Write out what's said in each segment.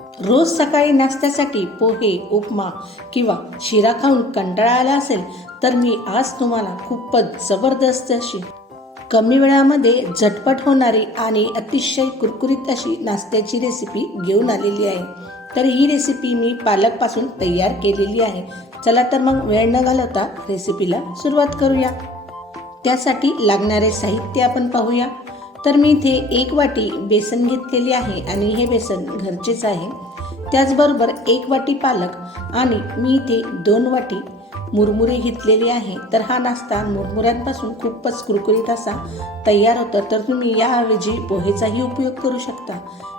रोज सकाळी नाश्त्यासाठी पोहे उपमा किंवा शिरा खाऊन कंटाळा आला असेल तर मी आज तुम्हाला खूपच जबरदस्त अशी कमी वेळामध्ये झटपट होणारी आणि अतिशय कुरकुरीत अशी नाश्त्याची रेसिपी घेऊन आलेली आहे. तर ही रेसिपी मी पालकपासून तयार केलेली आहे. चला तर मग वेळ न घालवता रेसिपीला सुरुवात करूया. त्यासाठी लागणारे साहित्य आपण पाहूया. तर मी इथे एक वाटी बेसन घेतलेली आहे आणि हे बेसन घरचेच आहे. त्याचबरोबर एक वाटी पालक आणि मी इथे दोन वाटी मुरमुरे घेतलेली आहे. तर हा नाश्ता मुरमुऱ्यांपासून खूपच कुरकुरीत असा तयार होतो. तर तुम्ही याऐवजी पोहेचाही उपयोग करू शकता.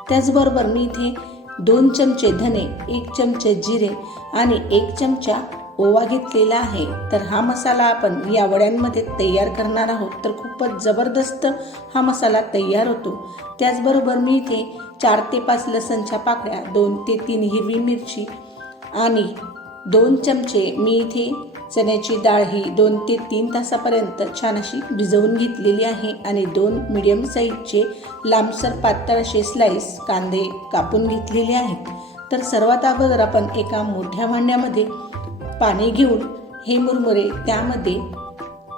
त्याचबरोबर मी इथे दोन चमचे धने एक चमचे जिरे आणि एक चमचा ओवा घेतलेला आहे. तर हा मसाला आपण या वड्यांमध्ये तयार करणार आहोत. तर खूपच जबरदस्त हा मसाला तयार होतो. त्याचबरोबर मी इथे चार ते पाच लसणच्या पाकळ्या दोन ते तीन हिरवी मिरची आणि दोन चमचे मी इथे चण्याची डाळ ही दोन ते तीन तासापर्यंत छान अशी भिजवून घेतलेली आहे आणि दोन मिडियम साईजचे लांबसर पातळ असे स्लाईस कांदे कापून घेतलेले आहेत. तर सर्वात अगोदर आपण एका मोठ्या भांड्यामध्ये पाणी घेऊन हे मुरमुरे त्यामध्ये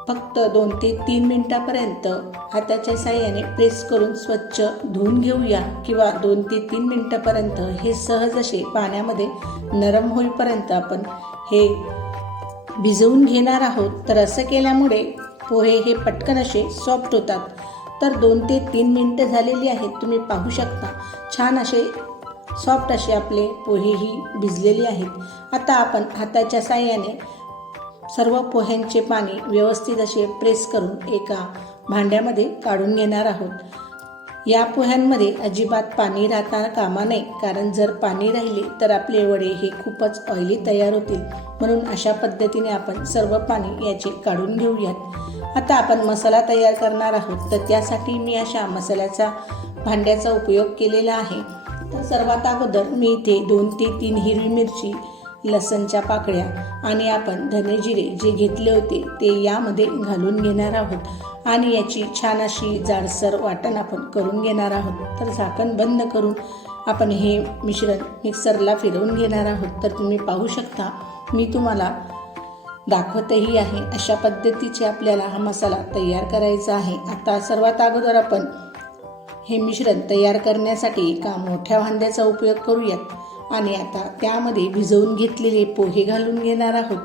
फक्त दोन ते तीन मिनटापर्यंत हाताच्या साह्याने प्रेस करून स्वच्छ धुवून घेऊया किंवा दोन ते तीन मिनटापर्यंत हे सहज असे पाण्यामध्ये नरम होईपर्यंत आपण हे भिजवून घेणार आहोत. तर असं केल्यामुळे पोहे हे पटकन असे सॉफ्ट होतात. तर दोन ते तीन मिनटं झालेली आहेत. तुम्ही पाहू शकता. छान असे सॉफ्ट असे आपले पोहेही भिजलेले आहेत. आता आपण हाताच्या साह्याने सर्व पोह्यांचे पाणी व्यवस्थित असे प्रेस करून एका भांड्यामध्ये काढून घेणार आहोत. या पोह्यांमध्ये अजिबात पाणी राहता कामा नये कारण जर पाणी राहिले तर आपले वडे हे खूपच ऑइली तयार होतील. म्हणून अशा पद्धतीने आपण सर्व पाणी याचे काढून घेऊयात. आता आपण मसाला तयार करणार आहोत तर त्यासाठी मी अशा मसाल्याचा भांड्याचा उपयोग केलेला आहे. तर सर्वात अगोदर मी इथे दोन ते तीन हिरवी मिरची लसणच्या पाकळ्या आणि आपण धने जिरे जे घेतले होते ते यामध्ये घालून घेणार आहोत. आणि याची छान अशी जाडसर वाटण आपण करून घेणार आहोत. तर झाकण बंद करून आपण हे मिश्रण मिक्सरला फिरवून घेणार आहोत. तर तुम्ही पाहू शकता मी तुम्हाला दाखवतही आहे अशा पद्धतीचे आपल्याला हा मसाला तयार करायचा आहे. आता सर्वात अगोदर आपण हे मिश्रण तयार करण्यासाठी एका मोठ्या भांड्याचा उपयोग करूयात. आणि आता त्यामध्ये भिजवून घेतलेले पोहे घालून घेणार आहोत.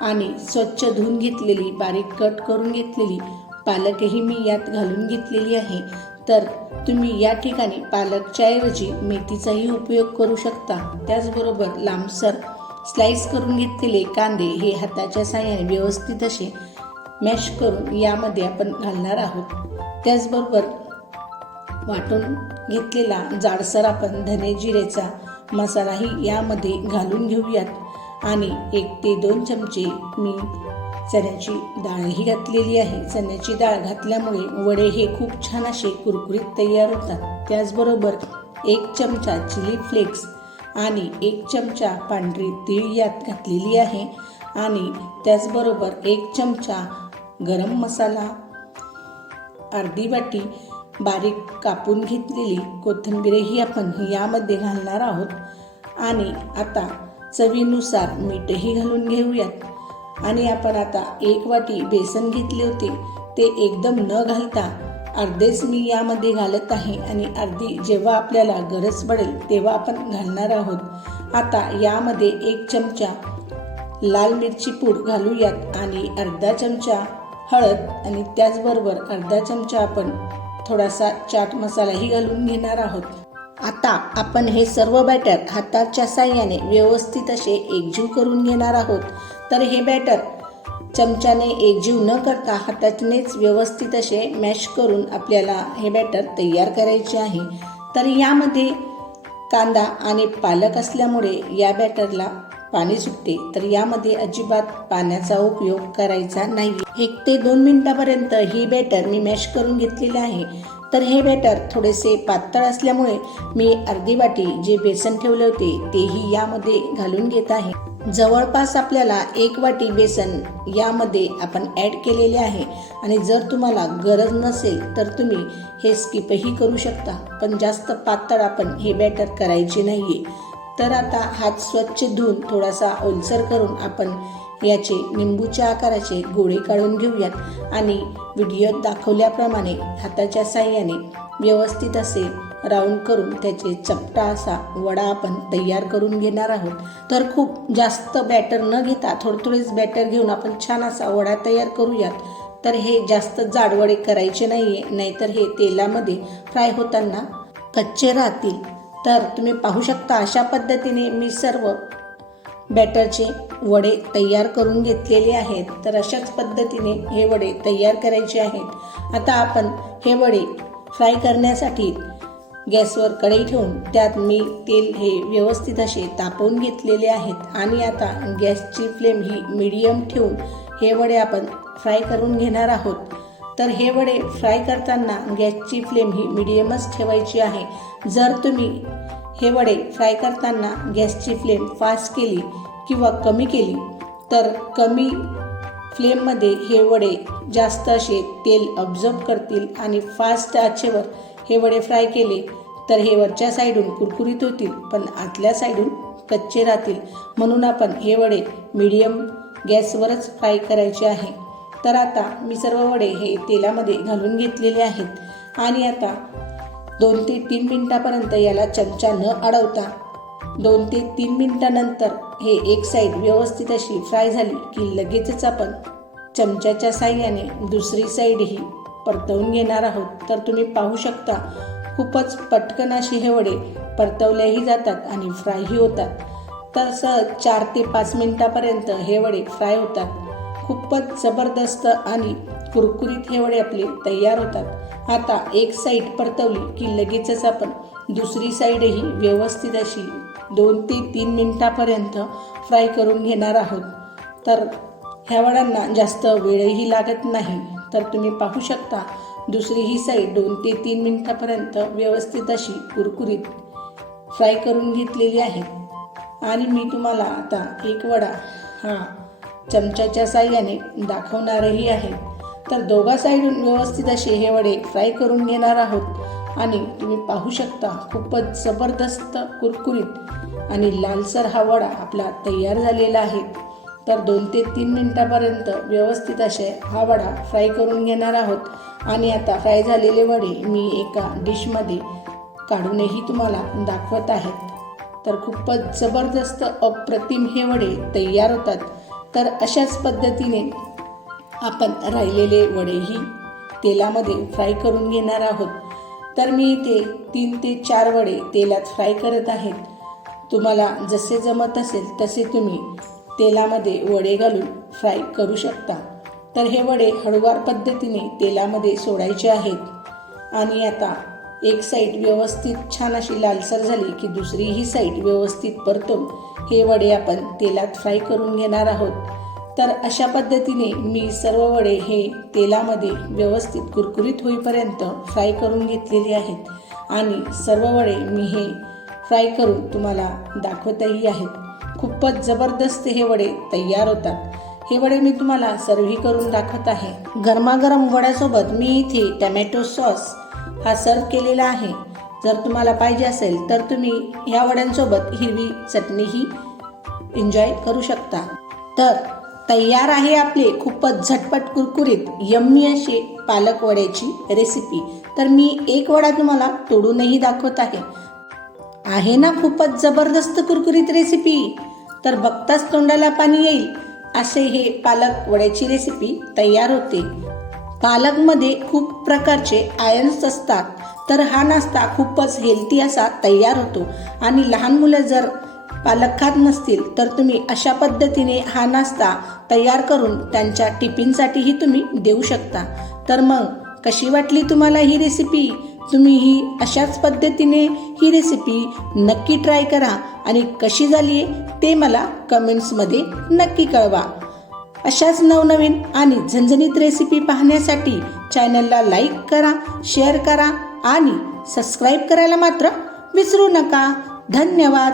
आणि स्वच्छ धुवून घेतलेली बारीक कट करून घेतलेली पालकही मी यात घालून घेतलेली आहे. तर तुम्ही या ठिकाणी पालकच्या ऐवजी मेथीचाही उपयोग करू शकता. त्याचबरोबर लांबसर स्लाइस करून घेतलेले कांदे हे हाताच्या साह्याने व्यवस्थित असे मॅश करून यामध्ये आपण घालणार आहोत. त्याचबरोबर वाटून घेतलेला जाडसर आपण धने जिरेचा मसालाही यामध्ये घालून घेऊयात. आणि एक ते दोन चमचे मी चण्याची डाळही घातलेली आहे. चण्याची डाळ घातल्यामुळे वडे हे खूप छान असे कुरकुरीत तयार होतात. त्याचबरोबर एक चमचा चिली फ्लेक्स आणि एक चमचा पांढरी तीळ यात घातलेली आहे. आणि त्याचबरोबर एक चमचा गरम मसाला अर्धी वाटी बारीक कापून घेतलेली कोथिंबीरही आपण यामध्ये घालणार आहोत. आणि आता चवीनुसार मीठही घालून घेऊयात. आणि आपण आता एक वाटी बेसन घेतले होते ते एकदम न घालता अर्धेच मी यामध्ये घालत आहे आणि अर्धी जेव्हा आपल्याला गरज पडेल तेव्हा आपण घालणार आहोत. आता यामध्ये एक चमचा लाल मिरची पूड घालूयात आणि अर्धा चमचा हळद आणि त्याचबरोबर अर्धा चमचा आपण थोडासा चाट मसालाही घालून घेणार आहोत. आता आपण हे सर्व बॅटर हाताच्या साह्याने व्यवस्थित असे एकजीव करून घेणार आहोत. तर हे बॅटर चमच्याने एकजीव न करता हातानेच व्यवस्थित असे मॅश करून आपल्याला हे बॅटर तयार करायचे आहे. तर यामध्ये कांदा आणि पालक असल्यामुळे या बॅटरला पाणी सुटते तर यामध्ये अजिबात पाण्याचा उपयोग करायचा नाही. एक ते दोन मिनिटापर्यंत ही बॅटर मी मॅश करून घेतलेले आहे. तर हे बॅटर थोडेसे पातळ असल्यामुळे मी अर्धी वाटी जे बेसन ठेवले होते तेही यामध्ये घालून घेत आहे. जवळपास आपल्याला एक वाटी बेसन यामध्ये आपण ॲड केलेले आहे. आणि जर तुम्हाला गरज नसेल तर तुम्ही हे स्किपही करू शकता. पण जास्त पातळ आपण हे बॅटर करायचे नाही आहे तर आता हात स्वच्छ धुवून थोडासा ओलसर करून आपण याचे निंबूच्या आकाराचे गोळे काढून घेऊयात. आणि व्हिडिओत दाखवल्याप्रमाणे हाताच्या साह्याने व्यवस्थित असे राऊंड करून त्याचे चपटा असा वडा आपण तयार करून घेणार आहोत. तर खूप जास्त बॅटर न घेता थोडे थोडेच बॅटर घेऊन आपण छान असा वडा तयार करूयात. तर हे जास्त जाडवडे करायचे नाही आहे नाहीतर हे तेलामध्ये फ्राय होताना कच्चे राहतील. तर तुम्ही पाहू शकता अशा पद्धतीने मी सर्व बॅटरचे वडे तयार करून घेतलेले आहेत. तर अशाच पद्धतीने हे वडे तयार करायचे आहेत. आता आपण हे वडे फ्राय करण्यासाठी गॅसवर कढई ठेवून त्यात मी तेल हे व्यवस्थित असे तापवून घेतलेले आहेत. आणि आता गॅसची फ्लेम ही मीडियम ठेवून हे वडे आपण फ्राय करून घेणार आहोत. तर हे वडे फ्राय करताना गॅसची फ्लेम ही मिडियमच ठेवायची आहे. जर तुम्ही हे वडे फ्राय करताना गॅसची फ्लेम फास्ट केली किंवा कमी केली तर कमी फ्लेममध्ये हे वडे जास्त असे तेल ऑब्झर्व करतील आणि फास्ट आचेवर हे वडे फ्राय केले तर हे वरच्या साईडून कुरकुरीत होतील पण आतल्या साईडून कच्चे राहतील. म्हणून आपण हे वडे मीडियम गॅसवरच फ्राय करायचे आहे. तर आता मी सर्व वडे हे तेलामध्ये घालून घेतलेले आहेत. आणि आता दोन ते तीन मिनटापर्यंत याला चमचा न अडवता दोन ते तीन मिनटानंतर हे एक साईड व्यवस्थित अशी फ्राय झाली की लगेचच आपण चमच्याच्या साह्याने दुसरी साईडही परतवून घेणार आहोत. तर तुम्ही पाहू शकता खूपच पटकन असे हे वडे परतवल्याही जातात आणि फ्रायही होतात. तर सहज चार ते पाच मिनटापर्यंत हे वडे फ्राय होतात. खूपच जबरदस्त आणि कुरकुरीत हे वडे आपले तयार होतात. आता एक साईड परतवली की लगेचच आपण दुसरी साईडही व्यवस्थित अशी दोन ते तीन मिनटापर्यंत फ्राय करून घेणार आहोत. तर ह्या वड्यांना जास्त वेळही लागत नाही. तर तुम्ही पाहू शकता दुसरी ही साईड दोन ते तीन मिनटापर्यंत व्यवस्थित अशी कुरकुरीत फ्राय करून घेतलेली आहे. आणि मी तुम्हाला आता एक वडा हा चमच्याच्या साह्याने दाखवणारही आहे. तर दोघा साईडून व्यवस्थित असे हे वडे फ्राय करून घेणार आहोत. आणि तुम्ही पाहू शकता खूपच जबरदस्त कुरकुरीत आणि लालसर हा वडा आपला तयार झालेला आहे. तर दोन ते तीन मिनटापर्यंत व्यवस्थित असे हा वडा फ्राय करून घेणार आहोत. आणि आता फ्राय झालेले वडे मी एका डिशमध्ये काढूनही तुम्हाला दाखवत आहेत तर खूपच जबरदस्त अप्रतिम हे वडे तयार होतात. तर अशाच पद्धतीने आपण राहिलेले वडेही तेलामध्ये फ्राय करून घेणार आहोत. तर मी इथे तीन ते चार वडे तेलात फ्राय करत आहेत तुम्हाला जसे जमत असेल तसे तुम्ही तेलामध्ये वडे घालून फ्राय करू शकता. तर हे वडे हळूवार पद्धतीने तेलामध्ये सोडायचे आहेत. आणि आता एक साईड व्यवस्थित छान अशी लालसर झाली की दुसरी ही साईड व्यवस्थित परतून हे वडे आपण तेलात फ्राय करून घेणार आहोत. तर अशा पद्धतीने मी सर्व वडे हे तेलामध्ये व्यवस्थित कुरकुरीत होईपर्यंत फ्राय करून घेतलेले आहेत. आणि सर्व वडे मी हे फ्राय करून तुम्हाला दाखवतही आहेत. खूपच जबरदस्त हे वडे तयार होतात. हे वडे मी तुम्हाला सर्व्ही करून दाखवत आहे. गरमागरम वड्यासोबत मी इथे टमॅटो सॉस हा सर्व केलेला आहे. जर तुम्हाला पाहिजे असेल तर तुम्ही ह्या वड्यांसोबत हिरवी चटणीही एन्जॉय करू शकता. तर तयार आहे आपले खूपच झटपट कुरकुरीत यम्मी असे पालक वड्याची रेसिपी तर मी एक वडा तुम्हाला तोडूनही दाखवत आहे. आहे ना खूपच जबरदस्त कुरकुरीत रेसिपी तर बघताच तोंडाला पाणी येईल. असे हे पालक वड्याची रेसिपी तयार होते. पालकमध्ये खूप प्रकारचे आयन्स असतात. तर हा नाश्ता खूपच हेल्थी असा तयार होतो. आणि लहान मुलं जर पालक खात नसतील तर तुम्ही अशा पद्धतीने हा नाश्ता तयार करून त्यांच्या टिफिनसाठीही तुम्ही देऊ शकता. तर मग कशी वाटली तुम्हाला ही रेसिपी तुम्ही ही अशाच पद्धतीने ही रेसिपी नक्की ट्राय करा. आणि कशी झाली ते मला कमेंट्समध्ये नक्की कळवा. अशाच नवनवीन आणि झणझणीत रेसिपी पाहण्यासाठी चॅनलला लाईक करा शेअर करा आणि सबस्क्राईब करायला मात्र विसरू नका. धन्यवाद.